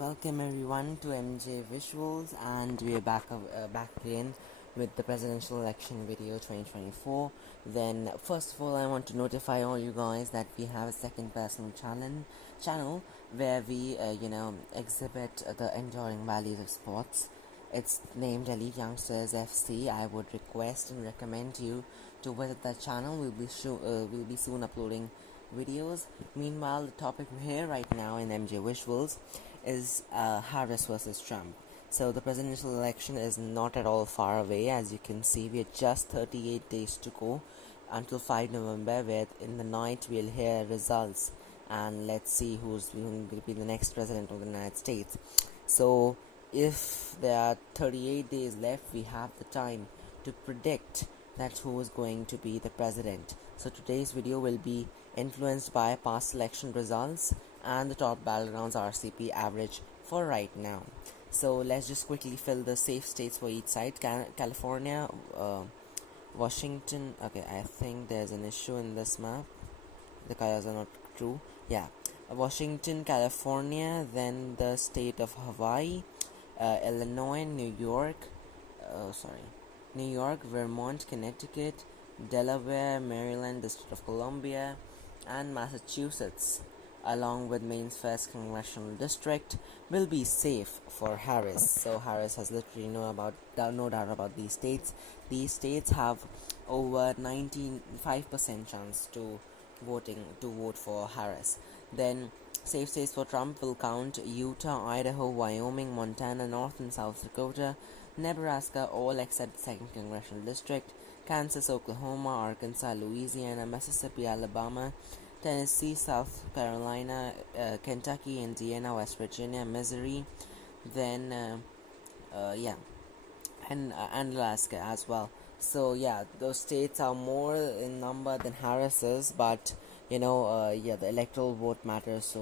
Welcome everyone to MJ Visuals, and we are back again with the presidential election video 2024. Then, first of all, I want to notify all you guys that we have a second personal channel where we, exhibit the enduring values of sports. It's named Elite Youngsters FC. I would request and recommend you to visit that channel. We'll be soon uploading videos. Meanwhile, the topic here right now in MJ Visuals is Harris versus Trump. So the presidential election is not at all far away. As you can see, we are just 38 days to go until 5 November, where in the night we'll hear results, and let's see who's going to be the next president of the United States. So if there are 38 days left, we have the time to predict that who is going to be the president. So today's video will be influenced by past election results and the top battlegrounds RCP average for right now. So let's just quickly fill the safe states for each side. California, Washington. Okay, I think there's an issue in this map. The colors are not true. Yeah, Washington, California, then the state of Hawaii, Illinois, New York, Vermont, Connecticut, Delaware, Maryland, District of Columbia, and Massachusetts, along with Maine's 1st Congressional District, will be safe for Harris. So Harris has literally no doubt about these states. These states have over 95% chance to vote for Harris. Then safe states for Trump will count Utah, Idaho, Wyoming, Montana, North and South Dakota, Nebraska, all except the 2nd Congressional District, Kansas, Oklahoma, Arkansas, Louisiana, Mississippi, Alabama, Tennessee, South Carolina, Kentucky, Indiana, West Virginia, Missouri, then and Alaska as well. So yeah, those states are more in number than Harris's, but the electoral vote matters.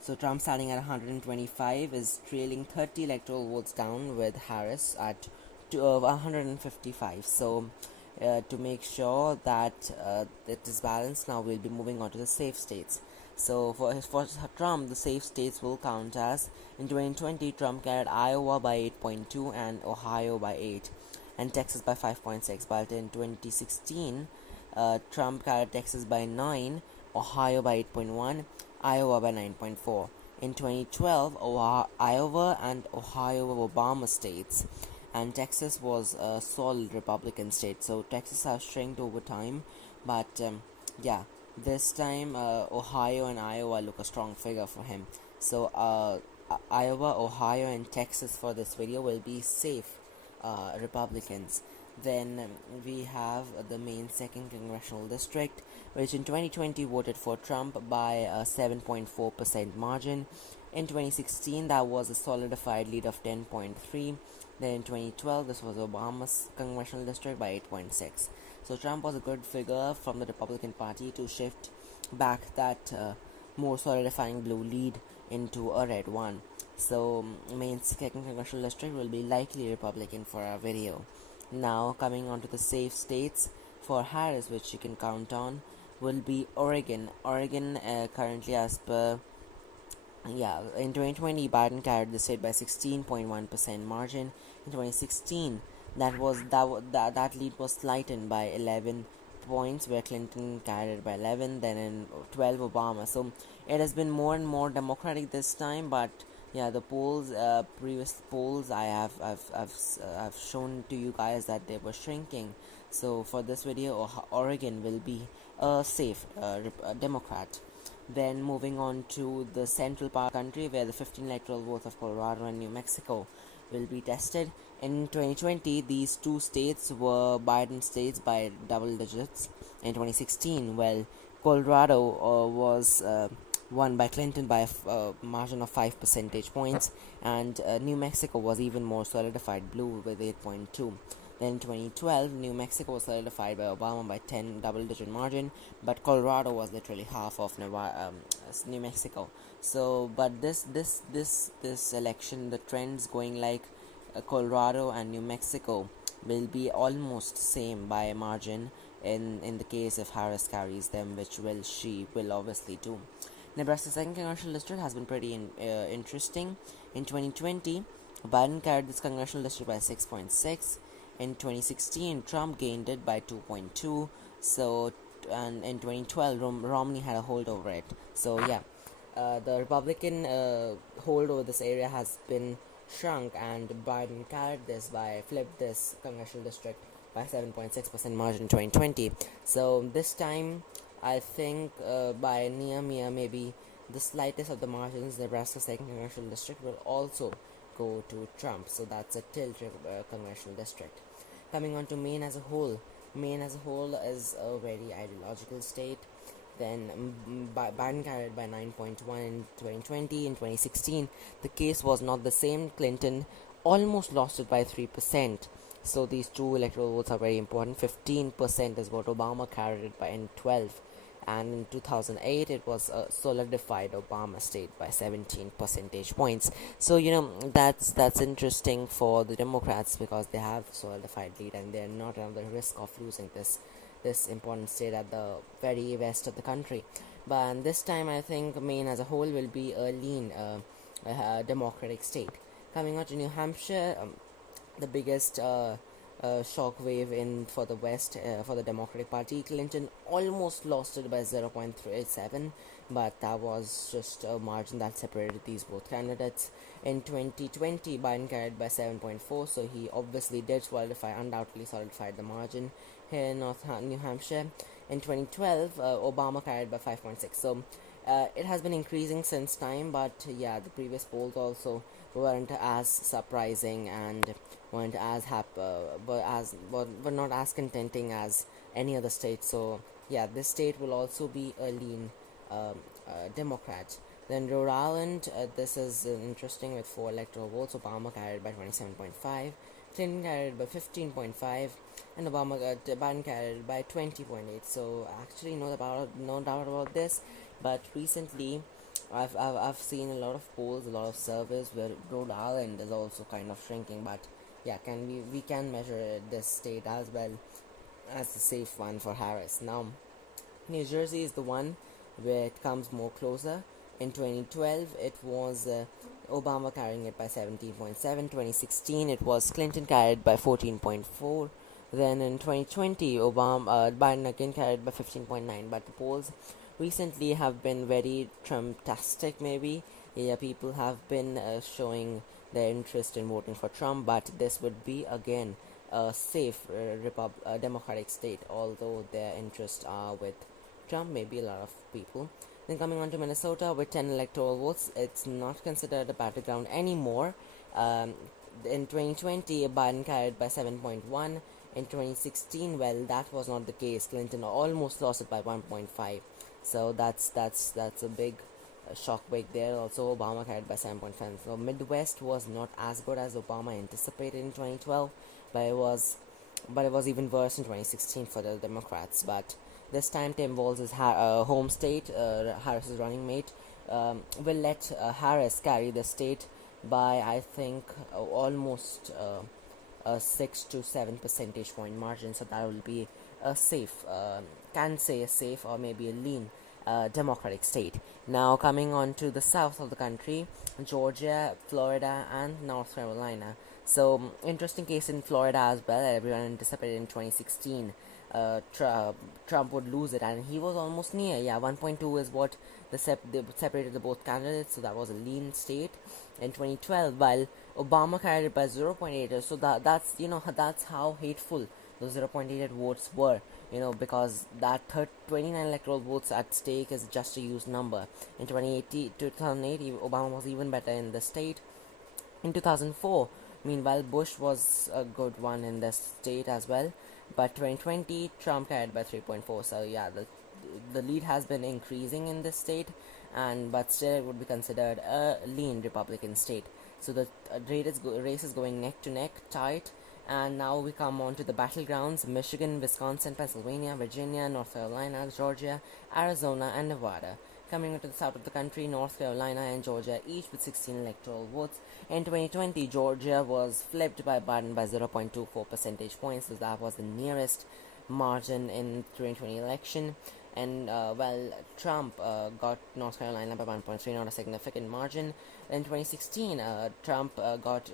So Trump starting at 125 is trailing 30 electoral votes down, with Harris at 155. So to make sure that it is balanced, now we'll be moving on to the safe states. So for Trump, the safe states will count as: in 2020, Trump carried Iowa by 8.2 and Ohio by 8, and Texas by 5.6. But in 2016, Trump carried Texas by 9, Ohio by 8.1, Iowa by 9.4. In 2012, Iowa and Ohio were Obama states, and Texas was a solid Republican state. So Texas has shrinked over time, but this time Ohio and Iowa look a strong figure for him. So Iowa, Ohio, and Texas for this video will be safe Republicans. Then we have the Maine 2nd Congressional District, which in 2020 voted for Trump by a 7.4% margin. In 2016, that was a solidified lead of 10.3. Then in 2012, this was Obama's Congressional District by 8.6. So Trump was a good figure from the Republican Party to shift back that more solidifying blue lead into a red one. So Maine's 2nd Congressional District will be likely Republican for our video. Now coming on to the safe states for Harris, which you can count on, will be Oregon. Oregon currently, as per in 2020, Biden carried the state by 16.1% margin. In 2016, that lead was slightened by 11 points, where Clinton carried by 11. Then in 12, Obama. So it has been more and more Democratic this time, but the previous polls I've shown to you guys that they were shrinking. So for this video, Oregon will be a safe Democrat. Then moving on to the central part of the country, where the 15 electoral votes of Colorado and New Mexico will be tested. In 2020, these two states were Biden states by double digits. In 2016, Colorado was won by Clinton by a margin of 5 percentage points, and New Mexico was even more solidified blue with 8.2. Then in 2012, New Mexico was solidified by Obama by 10 double-digit margin, but Colorado was literally half of New Mexico. So, but this election, the trends going like Colorado and New Mexico will be almost same by a margin in the case if Harris carries them, which she will obviously do. Nebraska's second congressional district has been pretty interesting. In 2020, Biden carried this congressional district by 6.6. In 2016, Trump gained it by 2.2. So, and in 2012, Romney had a hold over it. So, yeah, the Republican hold over this area has been shrunk, and Biden flipped this congressional district by 7.6% margin in 2020. So, this time, I think by near maybe the slightest of the margins, Nebraska's second congressional district will also go to Trump. So that's a tilt congressional district. Coming on to Maine as a whole. Maine as a whole is a very ideological state. Then Biden carried by 9.1 in 2020. In 2016, the case was not the same. Clinton almost lost it by 3%. So these two electoral votes are very important. 15% is what Obama carried it by in 12, and in 2008 it was a solidified Obama state by 17 percentage points. So that's interesting for the Democrats because they have solidified lead and they're not at the risk of losing this important state at the very west of the country. But this time I think Maine as a whole will be a lean Democratic state. Coming on to New Hampshire, the biggest shock wave in for the West for the Democratic Party. Clinton almost lost it by 0.37, but that was just a margin that separated these both candidates. In 2020, Biden carried by 7.4, so he obviously did undoubtedly solidified the margin here in New Hampshire. In 2012, Obama carried by 5.6. So it has been increasing since time, but yeah, the previous polls also weren't as surprising and weren't as were not as contenting as any other state. So yeah, this state will also be a lean Democrat. Then Rhode Island, this is interesting with 4 electoral votes. Obama carried by 27.5, Clinton carried by 15.5, and Biden carried by 20.8. So actually, no doubt about this. But recently, I've seen a lot of polls, a lot of surveys where Rhode Island is also kind of shrinking. But yeah, we can measure this state as well as a safe one for Harris. Now, New Jersey is the one where it comes more closer. In 2012, it was Obama carrying it by 17.7. 2016, it was Clinton carried by 14.4. Then in 2020, Biden again carried by 15.9. But the polls recently have been very Trump-tastic, maybe. Yeah, people have been showing their interest in voting for Trump, but this would be again a safe Democratic state, although their interests are with Trump, maybe a lot of people. Then coming on to Minnesota with 10 electoral votes, it's not considered a battleground anymore. In 2020, Biden carried by 7.1. In 2016, well, that was not the case. Clinton almost lost it by 1.5. So that's a big shock break there. Also, Obama carried by 7.5. So Midwest was not as good as Obama anticipated in 2012, but it was even worse in 2016 for the Democrats. But this time, Tim Walz's home state, Harris's running mate, will let Harris carry the state by, I think, almost a 6 to 7 percentage point margin. So that will be a safe, can say a safe or maybe a lean Democratic state. Now coming on to the south of the country, Georgia, Florida, and North Carolina. So interesting case in Florida as well. Everyone anticipated in 2016 Trump would lose it, and he was almost near. Yeah, 1.2 is what they separated the both candidates, so that was a lean state. In 2012, while Obama carried it by 0.8, so that's how hateful those 0.8 votes were, because that 29 electoral votes at stake is just a used number. In 2008, Obama was even better in the state. In 2004, meanwhile, Bush was a good one in the state as well. But 2020, Trump carried by 3.4. So yeah, the lead has been increasing in this state, but still it would be considered a lean Republican state. So the race is going neck to neck, tight. And now we come on to the battlegrounds: Michigan, Wisconsin, Pennsylvania, Virginia, North Carolina, Georgia, Arizona, and Nevada. Coming into the south of the country, North Carolina and Georgia, each with 16 electoral votes. In 2020, Georgia was flipped by Biden by 0.24 percentage points, so that was the nearest margin in 2020 election. And Trump got North Carolina by 1.3, not a significant margin. In 2016, Trump got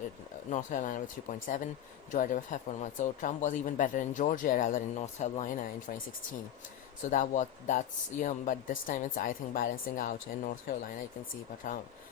North Carolina with 3.7, Georgia with 5.1. So Trump was even better in Georgia rather than North Carolina in 2016. So that's but this time it's, I think, balancing out. In North Carolina, you can see, but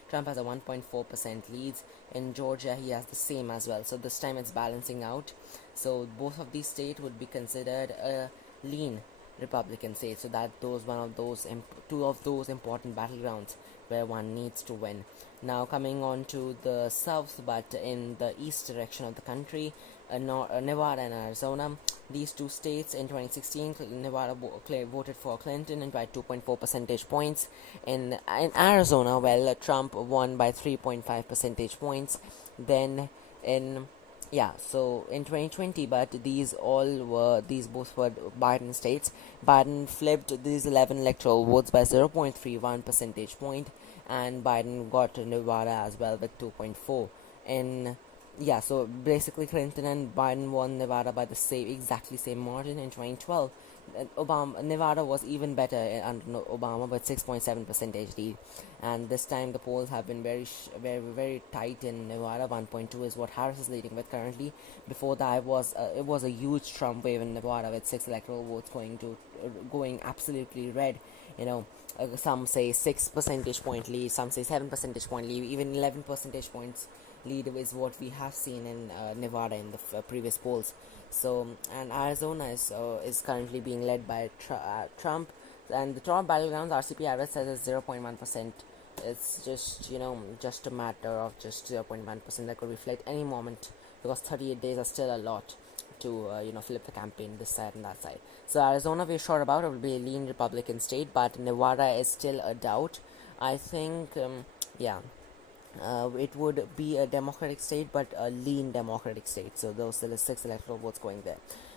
Trump has a 1.4% lead. In Georgia, he has the same as well. So this time it's balancing out. So both of these states would be considered a lean Republican states. So that those one of those two of those important battlegrounds where one needs to win. Now coming on to the south, but in the east direction of the country, Nevada and Arizona. These two states in 2016, Nevada voted for Clinton and by 2.4 percentage points. In Arizona, Trump won by 3.5 percentage points. Then in so in 2020, but these both were Biden states. Biden flipped these 11 electoral votes by 0.31 percentage point, and Biden got Nevada as well with 2.4. In so basically Clinton and Biden won Nevada by the exactly same margin. In 2012, Nevada was even better under Obama with 6.7 percentage lead, and this time the polls have been very tight in Nevada. 1.2 is what Harris is leading with currently. Before that, it was a huge Trump wave in Nevada with 6 electoral votes going absolutely red. Some say 6 percentage point lead, some say 7 percentage point lead, even 11 percentage points lead is what we have seen in Nevada in the previous polls. So, and Arizona is currently being led by Trump, and the top battlegrounds RCP average says is 0.1%. It's just a matter of just 0.1% that could reflect any moment, because 38 days are still a lot to flip the campaign this side and that side. So Arizona, we're sure about it will be a lean Republican state, but Nevada is still a doubt. I think it would be a Democratic state, but a lean Democratic state. So those are the 6 electoral votes going there.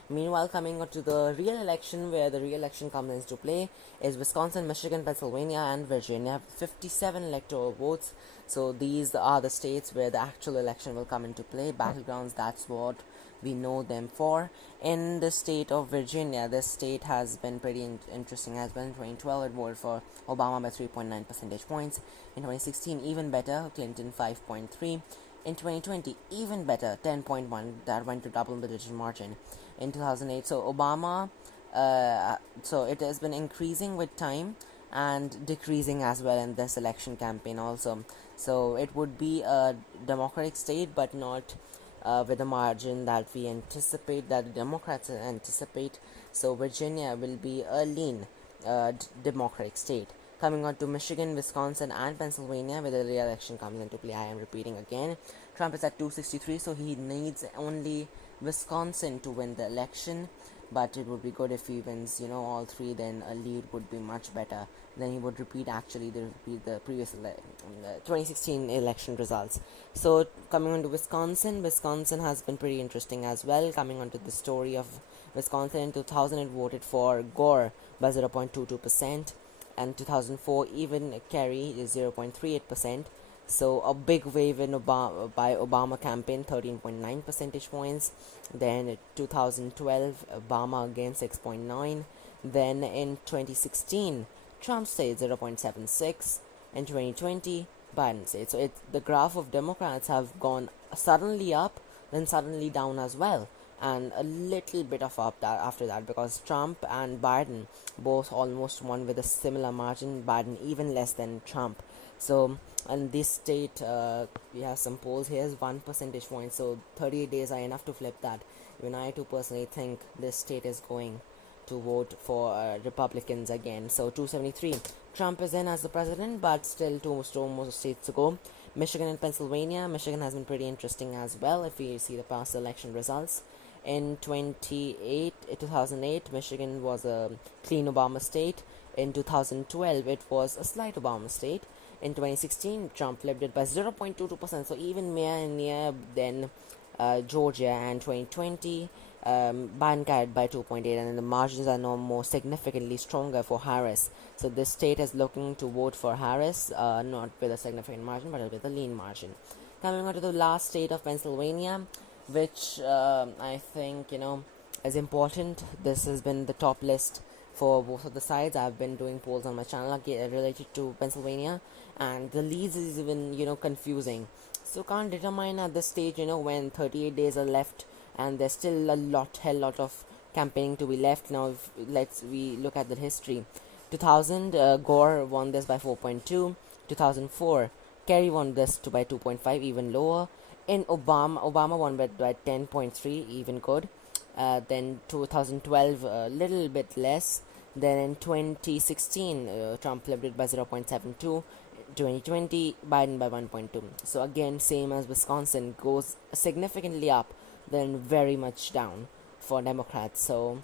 Meanwhile, coming on to the real election, where the real election comes into play, is Wisconsin, Michigan, Pennsylvania, and Virginia. 57 electoral votes. So these are the states where the actual election will come into play. Battlegrounds, that's what we know them for. In the state of Virginia, this state has been pretty interesting as well. In 2012, it voted for Obama by 3.9 percentage points. In 2016, even better, Clinton 5.3. In 2020, even better, 10.1. That went to double-digit margin. In 2008, so Obama, so it has been increasing with time and decreasing as well in this election campaign also. So it would be a Democratic state, but not with the margin that we anticipate, that the Democrats anticipate. So Virginia will be a lean Democratic state. Coming on to Michigan, Wisconsin, and Pennsylvania, where the re-election comes into play. I am repeating again. Trump is at 263, so he needs only Wisconsin to win the election. But it would be good if he wins, all three. Then a lead would be much better. Then he would repeat the previous 2016 election results. So coming on to Wisconsin has been pretty interesting as well. Coming on to the story of Wisconsin, in 2000 it voted for Gore by 0.22%, and 2004 even Kerry is 0.38%. So a big wave in Obama campaign, 13.9 percentage points. Then 2012, Obama again 6.9. Then in 2016, Trump stayed 0.76. In 2020, Biden stayed. So the graph of Democrats have gone suddenly up, then suddenly down as well, and a little bit of up after that, because Trump and Biden both almost won with a similar margin. Biden even less than Trump. So in this state, we have some polls. Here's 1 percentage point. So 38 days are enough to flip that. Even I too personally think this state is going to vote for Republicans again. So 273. Trump is in as the president, but still two more states to go. Michigan and Pennsylvania. Michigan has been pretty interesting as well if we see the past election results. In 2008, Michigan was a clean Obama state. In 2012, it was a slight Obama state. In 2016, Trump flipped it by 0.22%, so even near than Georgia. And 2020, Biden carried by 2.8, and the margins are no more significantly stronger for Harris. So this state is looking to vote for Harris, not with a significant margin, but with a lean margin. Coming on to the last state of Pennsylvania, which I think is important. This has been the top list for both of the sides. I've been doing polls on my channel related to Pennsylvania, and the leads is even confusing. So can't determine at this stage, when 38 days are left, and there's still hell lot of campaigning to be left. Now, if we look at the history. 2000, Gore won this by 4.2. 2004, Kerry won this by 2.5, even lower. In Obama won by 10.3, even good. Then 2012, a little bit less. Then in 2016, Trump flipped it by 0.72. 2020, Biden by 1.2. So again, same as Wisconsin, goes significantly up, then very much down for Democrats. So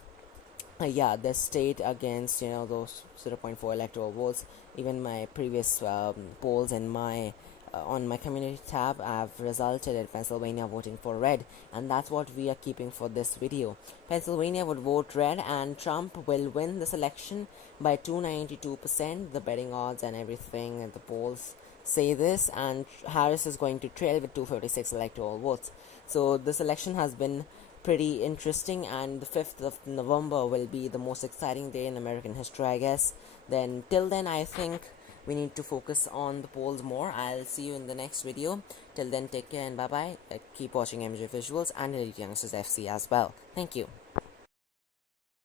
yeah, the state against those 0.4 electoral votes. Even my previous polls and my on my community tab have resulted in Pennsylvania voting for red, and that's what we are keeping for this video. Pennsylvania would vote red, and Trump will win this election by 292%. The betting odds and everything and the polls say this, and Harris is going to trail with 256 electoral votes. So this election has been pretty interesting, and the 5th of November will be the most exciting day in American history, I guess. Then till then, I think we need to focus on the polls more. I'll see you in the next video. Till then, take care and bye bye. Keep watching MJ Visuals and Elite Youngsters FC as well. Thank you.